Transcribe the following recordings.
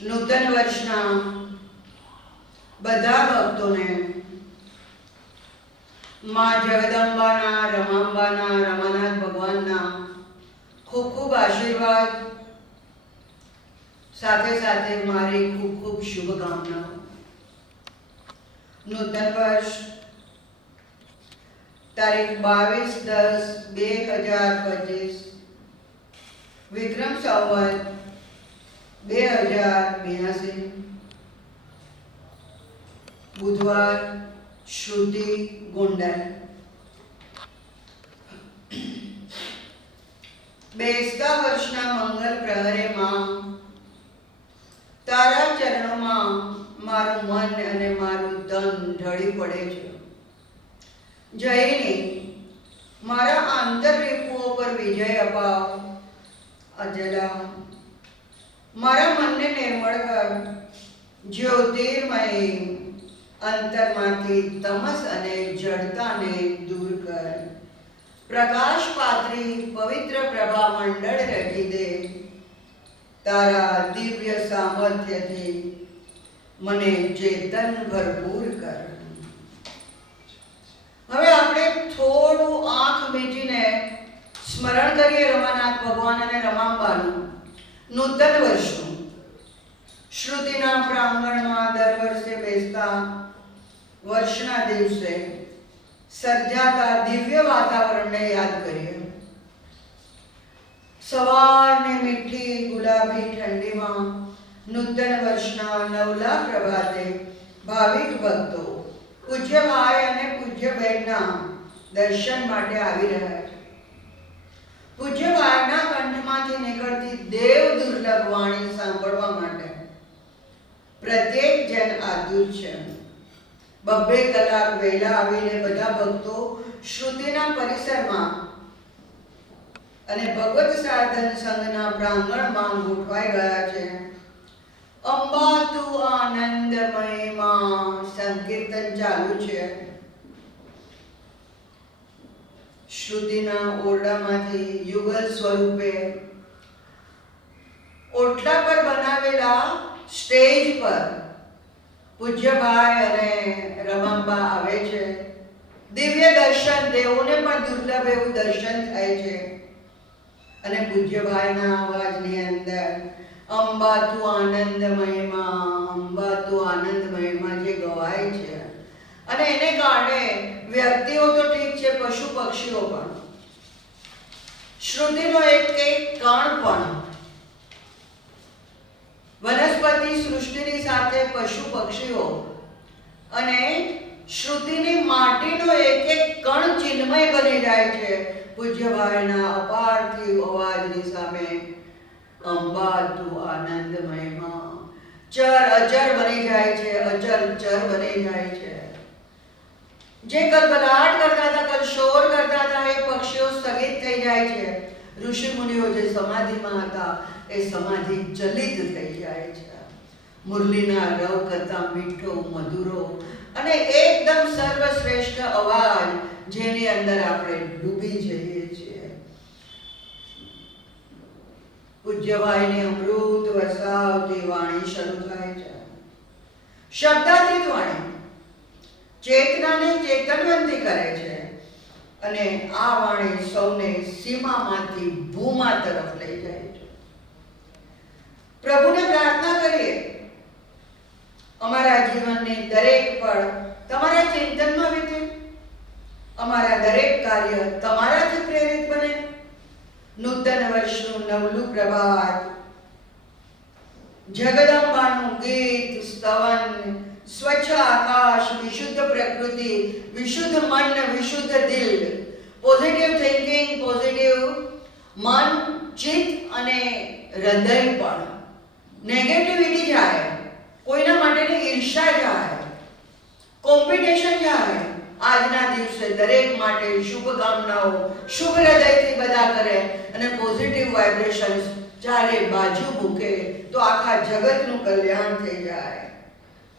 નૂતન વર્ષના બધા ભક્તોને માં જગદંબાના, રમાંબાના, રમાનાથ ભગવાનના ખૂબ ખૂબ આશીર્વાદ, સાથે સાથે મારી ખૂબ ખૂબ શુભકામનાઓ. નૂતન વર્ષ તારીખ 22/10/2025 વિક્રમ સંવત 2082 બુધવાર, શ્રુતિ ગોંડલ. બેસતા વર્ષના મંગલ પ્રહરે માં તારા ચરણોમાં મારું મન અને મારું તન ઢળી પડે છે. જયની મારા આંતરરીપુઓ પર વિજય અપાવ. અજલા મારા મનને નિર્મળ કર. જ્યોતિર્મય અંતરમાંથી તમસ અને જડતાને દૂર કર. પ્રકાશ પાત્રી પવિત્ર પ્રભા મંડળ રચી દે. તારા દિવ્ય સામર્થ્યથી મને ચેતન ભરપૂર કર. હવે આપણે થોડું આંખ મીચીને સ્મરણ કરીએ રમાનાથ ભગવાન અને રમાંબાનું નૂતન વર્ષનું. શ્રુતિના પ્રાંગણમાં દર વર્ષે બેસતા વર્ષના દિવસે સર્જાતા દિવ્ય વાતાવરણને યાદ કરીએ. સવારની મીઠી ગુલાબી ઠંડીમાં નૂતન વર્ષના નવલા પ્રભાતે ભાવિક ભક્તો પૂજ્યભાઈ અને પૂજ્ય બહેનના દર્શન માટે આવી રહ્યા છે. પૂજ્યભાઈના કંઠમાંથી નીકળતી દેવ દુર્લભ વાણી સાંભળવા માટે પ્રત્યેક જન આતુર છે. 2 કલાક વહેલા આવીને બધા ભક્તો શ્રુતિના પરિસરમાં અને ભગવત સાધન સંઘના પ્રાંગણમાં ગોઠવાઈ ગયા છે. અંબા તું આનંદમયમાં સંકીર્તન ચાલુ છે. શ્રુતિના ઓરડામાંથી યુગલ સ્વરૂપે ઓટલા પર બનાવેલા સ્ટેજ પર પૂજ્યભાઈ અને રમાંબા આવે છે. દિવ્ય દર્શન, દેવોને પણ દુર્લભ એવું દર્શન થાય છે. અને પૂજ્યભાઈના અવાજની અંદર અંબા તું આનંદમયમાં, અંબા તું આનંદમયમાં જે ગવાય છે. અને એને કારણે વ્યક્તિઓ તો ઠીક છે, પશુ પક્ષીઓ પણ, શ્રુતિનો એક કણ પણ, વનસ્પતિ સૃષ્ટિની સાથે પશુ પક્ષીઓ અને શ્રુતિની માટીનો એક કણ ચિન્મય બની જાય છે પૂજ્યભાઈના અપાર્થિવ અવાજની સામે. અંબા તું આનંદમયમાં ચર અચર બની જાય છે, અચર ચર બની જાય છે. જે કલબલાટ કરતા હતા, કલશોર કરતા હતા, એ પક્ષીઓ સ્થગિત થઈ જાય છે. ઋષિ મુનિઓ જે સમાધિમાં હતા એ સમાધિ ચલિત થઈ જાય છે. મુરલીના રવ કરતા મીઠો, મધુરો અને એકદમ સર્વશ્રેષ્ઠ અવાજ, જેની અંદર આપણે ડૂબી જઈએ છીએ. પૂજ્યભાઈની અમૃત વરસાવતી વાણી શરૂ થાય છે. શબ્દાતીત વાણી ચેતનાને ચેતનવંતી કરે છે. અને આ વાણી સૌને સીમામાંથી ભૂમા તરફ લઈ જાય છે. પ્રભુને પ્રાર્થના કરીએ, અમારા જીવનની દરેક પળ તમારા ચિંતનમાં વીતે, અમારા દરેક કાર્ય તમારાથી પ્રેરિત બને. નૂતન વર્ષનું નવલું પ્રભાત, જગદંબાનું ગીત, સ્તવન, સ્વચ્છ આકાશ, વિશુદ્ધ પ્રકૃતિ, વિશુદ્ધ મન, વિશુદ્ધ દિલ, પોઝિટિવ થિંકિંગ, પોઝિટિવ મન, ચિત્ત અને હૃદય પણ. નેગેટિવિટી જાય, કોઈના માટેની ઈર્ષા જાય, કોમ્પિટિશન જાય. આજના દિવસે દરેક માટે શુભકામનાઓ શુભ હૃદયથી બધા કરે અને પોઝિટિવ વાઇબ્રેશન્સ ચારે બાજુ મૂકે તો આખા જગતનું કલ્યાણ થઈ જાય.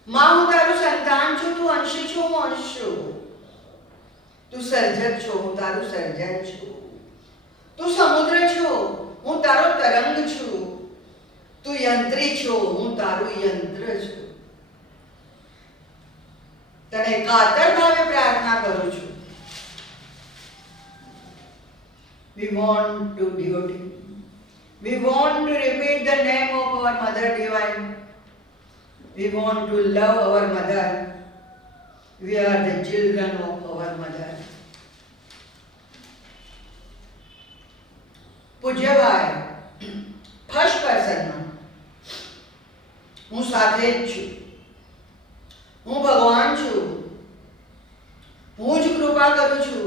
માં, હું તારું સંતાન છું, તું અંશી છું, હું અંશ છું. તું સર્જક છો, હું તારું સર્જન છું. તું સમુદ્ર છો, હું તારો તરંગ છું. તું યંત્રી છો, હું તારું યંત્ર છું. તને કાતર ભાવે પ્રાર્થના કરું છું. We want to devotee. We want to repeat the name of our Mother Divine. We want to love our Mother. We are the children of our Mother. પૂજ્યભાઈ ફર્સ્ટ પર્સનમાં હું સાથે જ છું. હું ભગવાન છું. હું જ કૃપા કરું છું.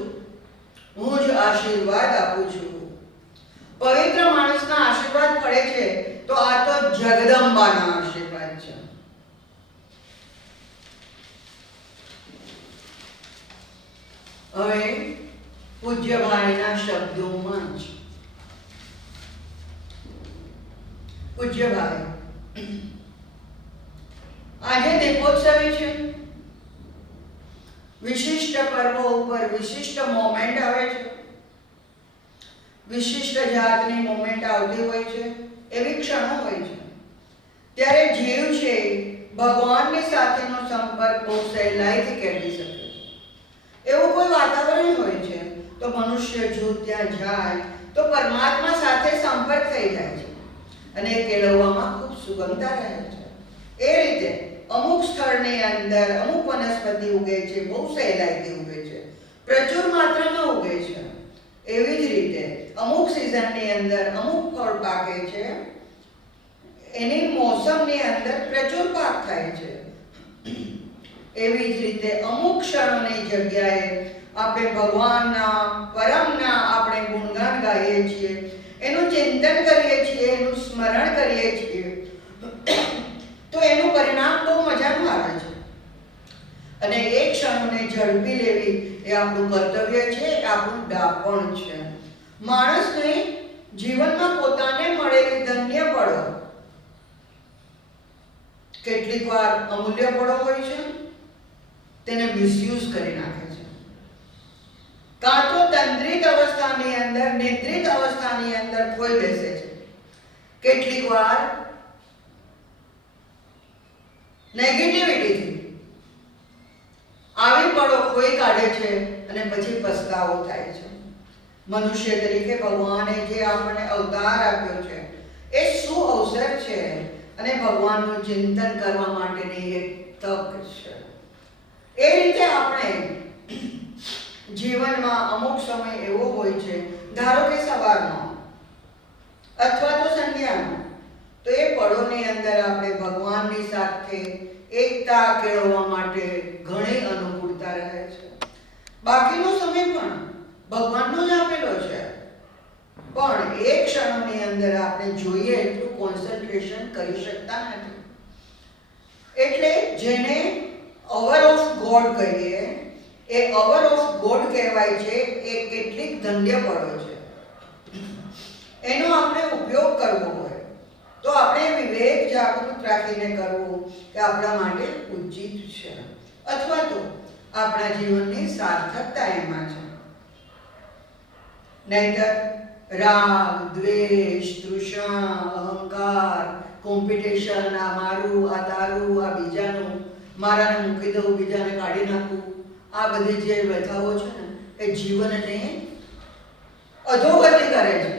હું જ આશીર્વાદ આપું છું. પવિત્ર માણસના આશીર્વાદ પડે છે તો આ તો જગદંબાના આશીર્વાદ છે. હવે પૂજ્યભાઈના શબ્દોમાં જ પૂજ્યભાઈ, આજે દીપોત્સવી છે. વિશિષ્ટ પર્વો ઉપર વિશિષ્ટ મોમેન્ટ આવે છે, વિશિષ્ટ જાતની મોમેન્ટ આવતી હોય છે, એવી ક્ષણો હોય છે. ત્યારે જીવ છે ભગવાનની સાથેનો સંપર્ક બહુ સહેલાઈથી કેળવી શકે છે. એવું કોઈ વાતાવરણ હોય છે તો મનુષ્ય જો ત્યાં જાય તો પરમાત્મા સાથે સંપર્ક થઈ જાય છે અને એ કેળવવામાં ખૂબ સુગમતા રહે છે. એ રીતે અમુક સ્થળની અંદર અમુક વનસ્પતિ ઉગે છે, બહુ સહેલાઈથી ઉગે છે, પ્રચુર માત્રામાં ઉગે છે. એવી જ રીતે અમુક સિઝનની અંદર અમુક ફળ પાકે છે, એની મોસમની અંદર પ્રચુર પાક થાય છે. એવી જ રીતે અમુક ક્ષણોની જગ્યાએ આપણે ભગવાનના પરમના આપણે ગુણગાન ગાઈએ છીએ, એનું ચિંતન કરીએ છીએ, એનું સ્મરણ કરીએ છીએ, તો એનું પરિણામ બહુ મજાનું આવે છે. અને એ ક્ષણોને ઝડપી લેવી એ આપણું કર્તવ્ય છે, એ આપણું ડાપણ છે. માણસને જીવનમાં પોતાને મળેલી ધન્ય પળો કેટલીક વાર અમૂલ્ય પળો હોય છે, તેને મિસયુઝ કરી નાખે છે. કાં તો તંદ્રિત અવસ્થાની અંદર નિદ્રિત અવસ્થાની અંદર ખોઈ બેસે છે. કેટલીક વાર નેગેટિવિટીથી આવી પળો ખોઈ કાઢે છે અને પછી પસ્તાવો થાય છે. મનુષ્ય તરીકે ભગવાને જે આપણને અવતાર આપ્યો છે એ શું અવસર છે અને ભગવાનનું ચિંતન કરવા માટેની એક તક છે. એ રીતે આપણે જીવનમાં અમુક સમય એવો હોય છે, ધારો કે સવારનો અથવા તો સંધ્યાનો, તો એ પળોની અંદર આપણે ભગવાનની સાથે એકતા કેળવવા માટે ઘણી અનુકૂળતા રહે છે. બાકીનો સમય પણ ભગવાનનો જ આપેલો છે, પણ એ ક્ષણોની અંદર આપણે જોઈએ એટલું કોન્સન્ટ્રેશન કરી શકતા નથી. એટલે જેને અવર ઓફ ગોડ કહીએ, એ અવર ઓફ ગોડ કહેવાય છે. એ કેટલીક ધન્ય પળો છે, એનો આપણે ઉપયોગ કરવો હોય તો આપણે વિવેક જાગૃત રાખીને કરવું કે આપણા માટે ઉચિત છે, અથવા તો આપણા જીવનની સાર્થકતા એમાં છે. નહીતર રાગ, દ્વેષ, તૃષા, અહંકાર, કોમ્પિટિશન, આ મારું, આ તારું, આ બીજાનું, મારાને મૂકી દઉં, બીજાને કાઢી નાખવું, આ બધી જે વ્યથાઓ છે ને એ જીવનને અધોગતિ કરે છે.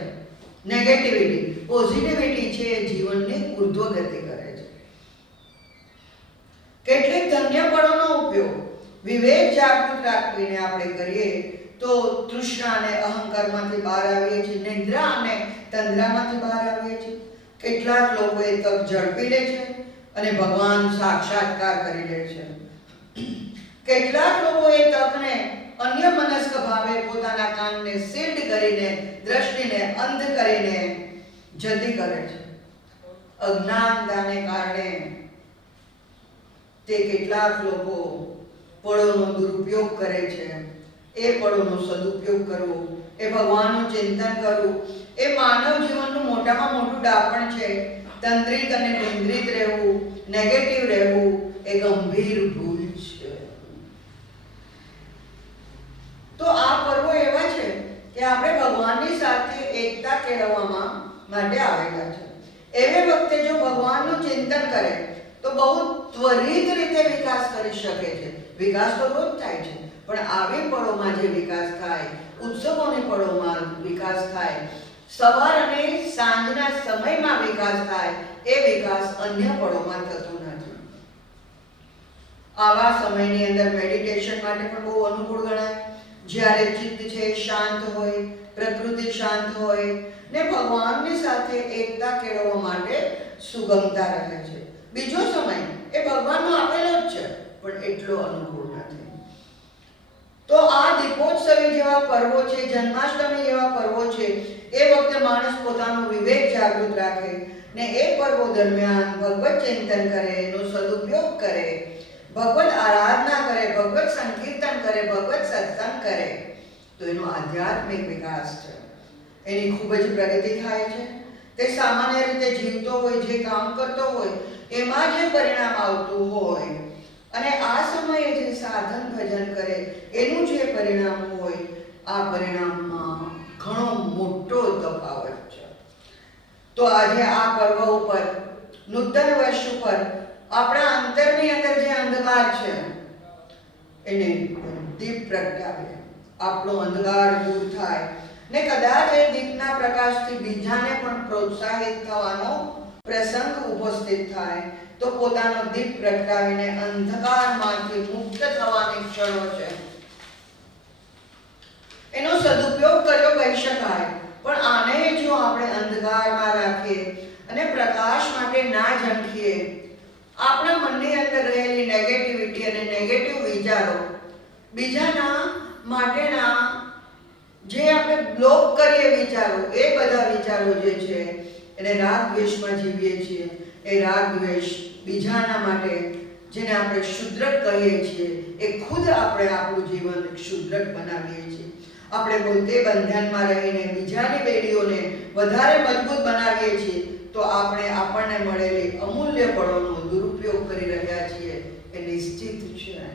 નેગેટિવિટી, પોઝિટિવિટી છે એ જીવનની ઉર્ધ્વગતિ કરે છે. કેટલીક ધન્ય પળોનો ઉપયોગ વિવેક જાગૃત રાખીને આપણે કરીએ તો તૃષ્ણા અને અહંકારમાંથી બહાર આવીએ છીએ, નિદ્રા અને તંદ્રામાંથી બહાર આવીએ છીએ. કેટલાક લોકો એ તક ઝડપી લે છે અને ભગવાન સાક્ષાત્કાર કરી લે છે. કેટલાક લોકો એ તકને અન્ય મનસ્ક ભાવે પોતાના કાનને સીલ્ડ કરીને, દ્રષ્ટિને અંધ કરીને જતી કરે છે. અજ્ઞાનતાને કારણે તે કેટલાક લોકો પળોનો દુરુપયોગ કરે છે. એ પળોનો સદુપયોગ કરવો, એ ભગવાનનું ચિંતન કરવું, એ માનવ જીવનનું મોટામાં મોટું ડાપણ છે. તંદ્રિત અને નિંદ્રિત રહેવું, નેગેટિવ રહેવું એ ગંભીર ભૂલ છે. તો આ પર્વો એવા છે કે આપણે ભગવાનની સાથે એકતા કેળવવામાં માટે આવેલા છે. એવે વખતે જો ભગવાનનું ચિંતન કરે તો બહુ ત્વરિત રીતે વિકાસ કરી શકે છે. વિકાસ તો રોજ થાય છે, પણ આવી પળોમાં જે વિકાસ થાય, ઉત્સવોની પળોમાં વિકાસ થાય, સવાર અને સાંજના સમયમાં વિકાસ થાય, એ વિકાસ અન્ય પળોમાં થતો નથી. આવા સમયની અંદર મેડિટેશન માટે પણ બહુ અનુકૂળ ગણાય. જ્યારે ચિત્ત છે શાંત હોય, પ્રકૃતિ શાંત હોય ને ભગવાનની સાથે એકતા કેળવવા માટે સુગમતા રહે છે. બીજો સમય એ ભગવાનનો આપેલો જ છે, પણ એટલો અનુકૂળ નથી. તો આ દીપોત્સવી જેવા પર્વો છે, જન્માષ્ટમી જેવા પર્વો છે, એ વખતે માણસ પોતાનો વિવેક જાગૃત રાખે ને એ પર્વો દરમિયાન ભગવત ચિંતન કરે, એનો સદુપયોગ કરે ભગવત આરાધના કરે, ભગવત સંકીર્તન કરે, ભગવત સત્સંગ કરે, તો એનો આધ્યાત્મિક વિકાસ છે, એની ખૂબ જ પ્રગતિ થાય છે. તે સામાન્ય રીતે જીવતો હોય, જે કામ કરતો હોય એમાં જે પરિણામ આવતું હોય અને આ સમયે જે સાધન ભજન કરે એનું જે પરિણામ હોય, આ પરિણામમાં ઘણો મોટો તફાવત છે. તો આજે આ પર્વ ઉપર, નૂતન વર્ષ ઉપર આપણા અંતરની અંદર જે અંધકાર છે એને દીપ પ્રગટાવીએ, આપણો અંધકાર દૂર થાય ને કદાચ એ દીપના પ્રકાશથી બીજાને પણ પ્રોત્સાહિત થવાનો પ્રસંગ ઉપસ્થિત થાય, તો પોતાનો દીપ પ્રગટાવીને અંધકારમાંથી મુક્ત થવાની ક્ષણો છે એનો સદુપયોગ કર્યો કહી શકાય. પણ આને જો આપણે અંધકારમાં રાખીએ અને પ્રકાશ માટે ના ઝંખીએ, આપણા મનની અંદર રહેલી નેગેટિવિટી અને નેગેટિવ વિચારો, બીજાના માટેના જે આપણે બ્લોક કરીએ વિચારો, એ બધા વિચારો જે છે એને રાગ દ્વેષમાં જીવીએ છીએ. એ રાગ દ્વેષ બીજાના માટે, જેને આપણે શુદ્રક કહીએ છીએ, એ ખુદ આપણે આપણું જીવન શુદ્રક બનાવીએ છીએ. આપણે પોતે બંધનમાં રહીને બીજાની બેડીઓને વધારે મજબૂત બનાવીએ છીએ, તો આપણે આપણને મળેલી અમૂલ્ય પળોનો દુરુપયોગ કરી રહ્યા છીએ, એ નિશ્ચિત છે.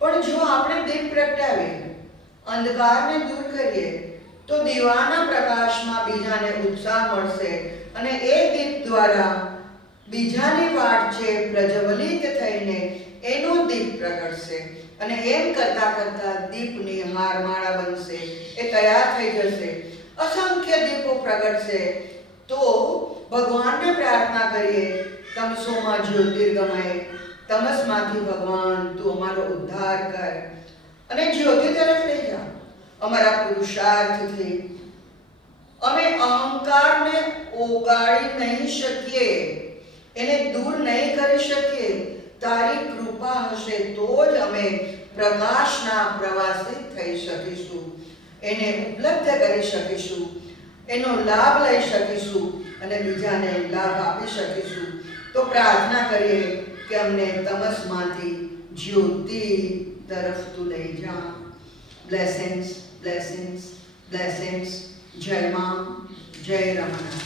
પણ જો આપણે દીપ પ્રગટાવીએ, અંધકારને દૂર કરીએ, તો દીવાના પ્રકાશમાં બીજાને ઉત્સાહ મળશે અને એ દીપ દ્વારા બીજાની વાટ છે પ્રજ્વલિત થઈને એનો દીપ પ્રગટશે અને એમ કરતા કરતા દીપની હારમાળા બનશે, એ તૈયાર થઈ જશે, અસંખ્ય દીપો પ્રગટશે. તો ભગવાનને પ્રાર્થના કરીએ, તમસોમાં જ્યોતિર્ગમય, તમસમાંથી ભગવાન તું અમારો ઉદ્ધાર કર અને જ્યોતિ તરફ લઈ જા. અમારા પુરુષાર્થથી અમે અહંકારને ઓગાળી નહીં શકીએ, એને દૂર નહીં કરી શકીએ. તારી કૃપા હશે તો જ અમે પ્રકાશના પ્રવાસી થઈ શકીશું, એને ઉપલબ્ધ કરી શકીશું, એનો લાભ લઈ શકીશું અને બીજાને લાભ આપી શકીશું. તો પ્રાર્થના કરીએ કે અમને તમસમાંથી જ્યોતિ તરફ તું લઈ જા. Blessings, blessings, blessings. જય માં, જય રમણા.